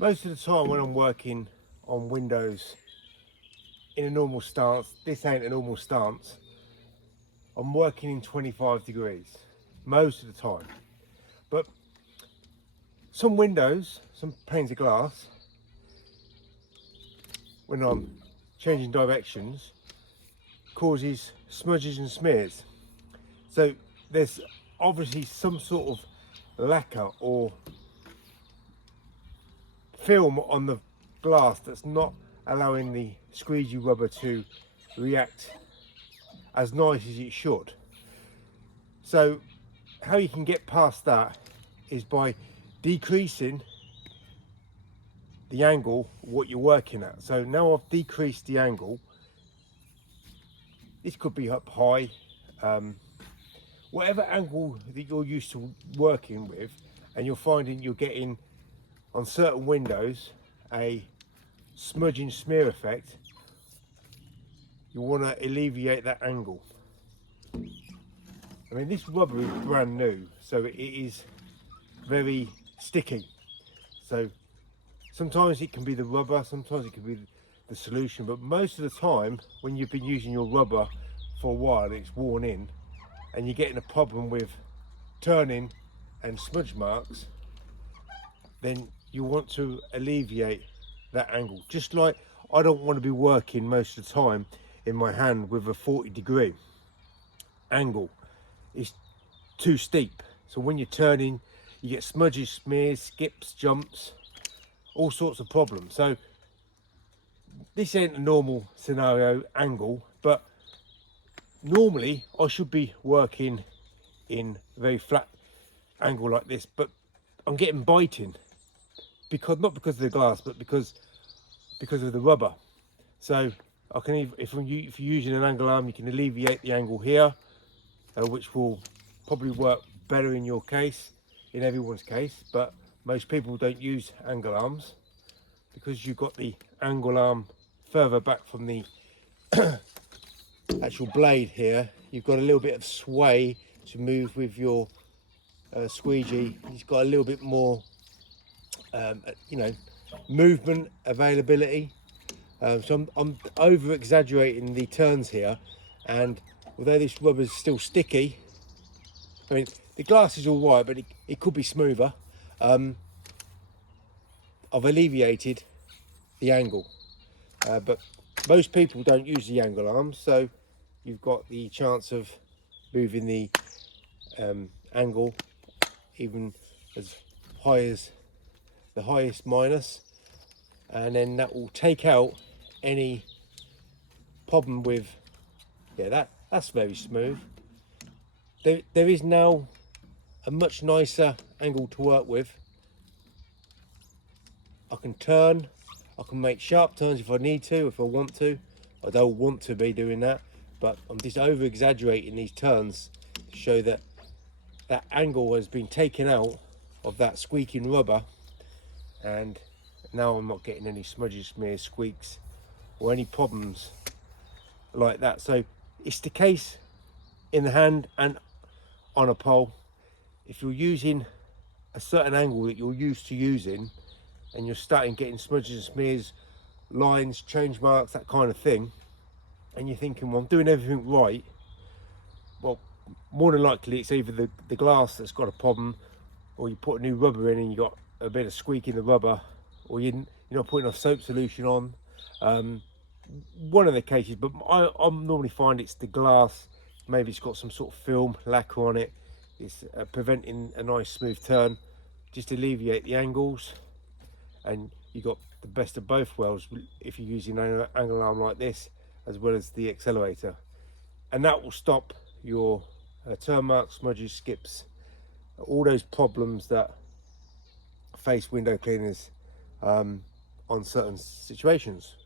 Most of the time when I'm working on windows in a normal stance, this ain't a normal stance, I'm working in 25 degrees most of the time. But some windows, some panes of glass, when I'm changing directions, causes smudges and smears. So there's obviously some sort of lacquer or film on the glass that's not allowing the squeegee rubber to react as nice as it should. So how you can get past that is by decreasing the angle what you're working at. So now I've decreased the angle. This could be up high, whatever angle that you're used to working with, and you're finding you're getting on certain windows a smudging smear effect. You want to alleviate that angle. I mean, this rubber is brand new, so it is very sticky. So sometimes it can be the rubber, sometimes it can be the solution, but most of the time when you've been using your rubber for a while and it's worn in and you're getting a problem with turning and smudge marks, then you want to alleviate that angle. Just like I don't want to be working most of the time in my hand with a 40-degree angle. It's too steep, so when you're turning you get smudges, smears, skips, jumps, all sorts of problems. So this ain't a normal scenario angle, but normally I should be working in a very flat angle like this, but I'm getting biting, because not because of the glass, but because of the rubber. So I can, if you're using an angle arm, you can alleviate the angle here, which will probably work better in your case, in everyone's case. But most people don't use angle arms because you've got the angle arm further back from the actual blade here. You've got a little bit of sway to move with your squeegee. It's got a little bit more you know, movement availability. So I'm over exaggerating the turns here, and although this rubber is still sticky, I mean the glass is all right, but it could be smoother. I've alleviated the angle, but most people don't use the angle arms, so you've got the chance of moving the angle even as high as the highest minus, and then that will take out any problem with, yeah, that's very smooth. There is now a much nicer angle to work with. I can turn, I can make sharp turns if I need to, if I want to. I don't want to be doing that, but I'm just over exaggerating these turns to show that that angle has been taken out of that squeaking rubber, and now I'm not getting any smudges, smears, squeaks or any problems like that. So it's the case in the hand and on a pole. If you're using a certain angle that you're used to using and you're starting getting smudges and smears, lines, change marks, that kind of thing, and you're thinking, well, I'm doing everything right, well, more than likely it's either the glass that's got a problem, or you put a new rubber in and you got a bit of squeak in the rubber, or you're not putting enough soap solution on. One of the cases, but I normally find it's the glass. Maybe it's got some sort of film lacquer on it. It's preventing a nice smooth turn. Just alleviate the angles, and you got the best of both worlds if you're using an angle arm like this as well as the accelerator, and that will stop your turn marks, smudges, skips, all those problems that face window cleaners on certain situations.